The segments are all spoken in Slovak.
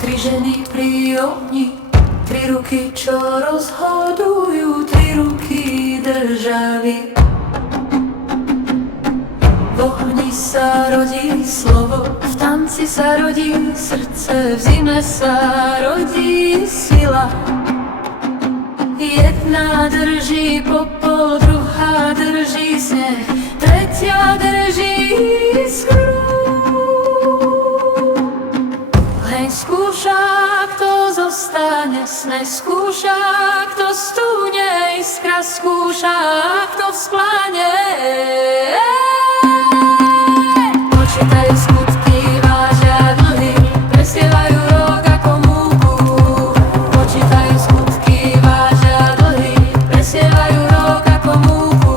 Tri ženy pri ohni, tri ruky, čo rozhodujú, tri ruky državy. V ohni sa rodí slovo, v tanci sa rodí srdce, v zime sa rodí sila. Jedna drží popol, druhá drží sneh, tretia drží iskru. Hneď skúša, kto zostane, sneh skúša, kto stúne, iskra skúša, kto vzpláne. Počítajú skutky, vážia dlhy, presievajú rok ako múku. Počítajú skutky, vážia dlhy, presievajú rok ako múku.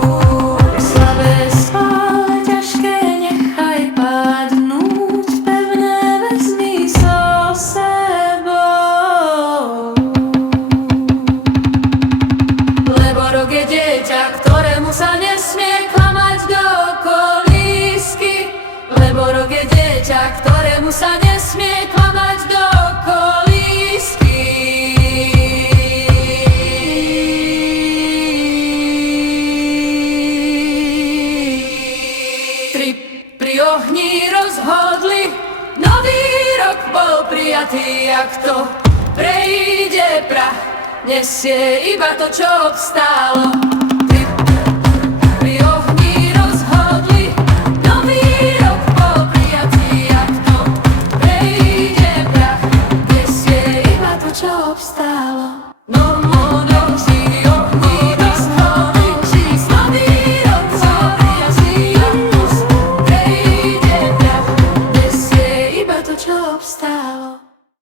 Slabé stále ťažké nechaj padnúť, pevné vezmi so sebou. Lebo rok je dieťa, ktorému sa nesmie klamať do kolísky. Lebo rok je dieťa, ktorému sa nesmie klamať do kolísky. Tri pri ohni rozhodli, nový rok bol prijatý, ak to prejde prach, nesie iba to, čo obstálo. Pri ohni rozhodli, nový rok bol prijatý, ak to prejde prach, nesie iba to, čo obstálo. No